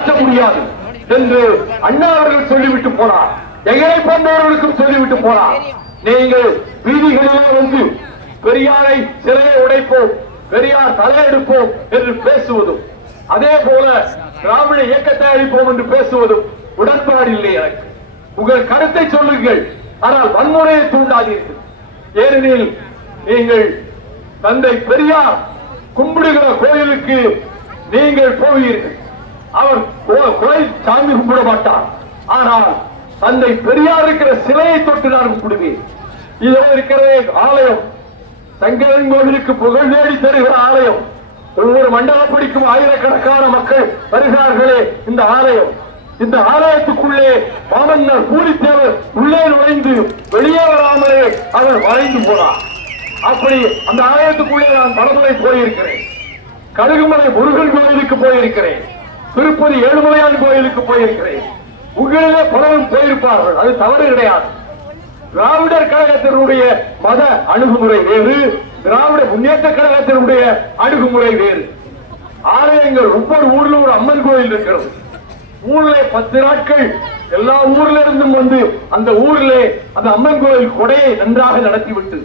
முடியாது என்று அண்ணா அவர்கள் சொல்லிவிட்டு போனார். எங்களை போன்றவர்களுக்கும் சொல்லிவிட்டு போனார். நீங்கள் வீதிகளிலே வந்து பெரியாரை சிலையை உடைப்போம், பெரியார் தலையெடுப்போம் என்று பேசுவதும், அதே போல திராவிட இயக்கத்தை அழிப்போம் என்று பேசுவதும் உடன்பாடு இல்லை எனக்கு. உங்கள் கருத்தை சொல்லுங்கள், ஆனால் வன்முறையை தூண்டாதீர்கள். ஏனெனில் நீங்கள் தந்தை பெரியார் கும்பிடுகிற கோயிலுக்கு நீங்கள் போவீர்கள். அவர் கோயில் சாமி கும்பிட மாட்டார். ஆனால் தந்தை பெரியார் இருக்கிற சிலையை தொட்டு நான் கும்பிடுவேன். இதோ இருக்கிறதே ஆலயம், சங்கரன் கோவிலுக்கு புகழ் தேடி தருகிற ஆலயம். ஒவ்வொரு மண்டலம் படிக்கும் ஆயிரக்கணக்கான மக்கள் வருகிறார்களே இந்த ஆலயம். இந்த ஆலயத்துக்குள்ளே மாமன்னர் பூலித்தேவர் உள்ளே நுழைந்து வெளியே வராமலே அவர் மறைந்து போனார். அப்படி அந்த ஆலயத்துக்குள்ளே நான் பலமுறை போயிருக்கிறேன். கழுகுமலை முருகன் கோயிலுக்கு போயிருக்கிறேன். திருப்பதி ஏழுமலையான் கோயிலுக்கு போயிருக்கிறேன். உங்களிலே பலரும் போயிருப்பார்கள், அது தவறு கிடையாது. திராவிடர் கழகத்தினுடைய மத அணுகுமுறை வேறு, திராவிட முன்னேற்ற கழகத்தினுடைய அணுகுமுறை வேறு. ஆலயங்கள் ஒவ்வொரு ஊர்ல ஒரு அம்மன் கோயில் இருக்கிறது. ஊர்ல 10 நாட்கள் எல்லா ஊர்ல இருந்தும் வந்து அந்த ஊரிலே அந்த அம்மன் கோயில் கொடையை நன்றாக நடத்திவிட்டு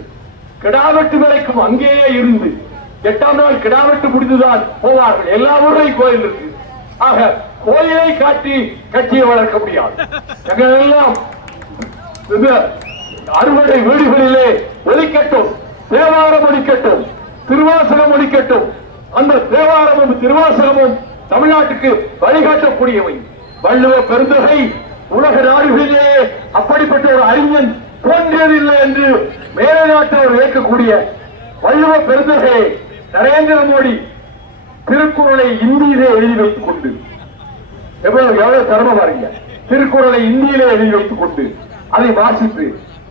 கிடாவெட்டு வரைக்கும் அங்கேயே இருந்து 8ஆம் நாள் கிடாவெட்டு முடிந்துதான் போவார்கள். எல்லா ஊரையும் கோயில் இருக்கு. ஆக கோயிலை காட்டி கட்சியை வளர்க்க முடியாது. எல்லாம் அறுவடை வீடுகளிலே ஒலிக்கட்டும், தேவாரம் ஒலிக்கட்டும், திருவாசகம் ஒலிக்கட்டும். அந்த தேவாரமும் திருவாசகமும் தமிழ்நாட்டுக்கு வழிகாட்டக்கூடியவை. வள்ளுவ பெருந்தகை உலக நாடுகளிலே அப்படிப்பட்ட ஒரு அறிஞன் தோன்றியதில்லை என்று மேலை நாட்டவர் இயக்கக்கூடிய வள்ளுவ பெருந்தகை நரேந்திர மோடி திருக்குறளை இந்தியிலே எழுதி வைத்துக் கொண்டு, எவ்வளவு சிரமம் பாருங்க, திருக்குறளை இந்தியிலே எழுதி வைத்துக் கொண்டு அதை வாசித்து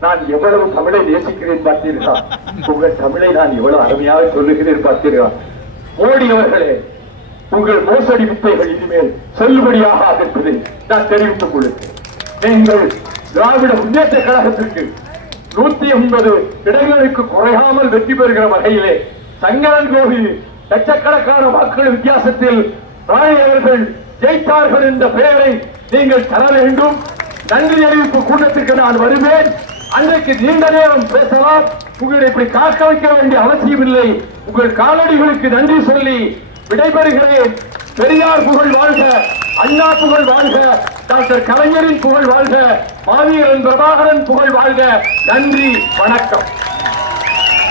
நான் எவ்வளவு தமிழை நேசிக்கிறேன் பார்த்தீர்களா? உங்கள் தமிழை நான் எவ்வளவு அருமையாக சொல்லுகிறேன் பார்த்தீர்களா? மோடி அவர்களே, உங்கள் மோசடி வித்தைகள் இனிமேல் செல்லுபடியாக என்பதை நான் தெரிவித்துக் கொள்கிறேன். நீங்கள் திராவிட முன்னேற்ற கழகத்திற்கு 180 இடங்களுக்கு குறையாமல் வெற்றி பெறுகிற வகையிலே சங்கரன் கோவில் லட்சக்கணக்கான மக்கள் வித்தியாசத்தில் ராணி அவர்கள் ஜெயித்தார்கள் என்ற பெயரை நீங்கள் தர வேண்டும். நன்றி அறிவிப்பு கூட்டத்திற்கு நான் வருவேன். அன்றைக்கு நீண்ட நேரம் பேசலாம். உங்களை இப்படி காக்க வைக்க வேண்டிய அவசியம் இல்லை. உங்கள் காலடிகளுக்கு நன்றி சொல்லி விடைபெறுகிறேன். பெரியார் புகழ் வாழ்க, அண்ணா புகழ் வாழ்க, டாக்டர் கலைஞரின் புகழ் வாழ்க, மாவீரன் பிரபாகரன் புகழ் வாழ்க. நன்றி, வணக்கம்.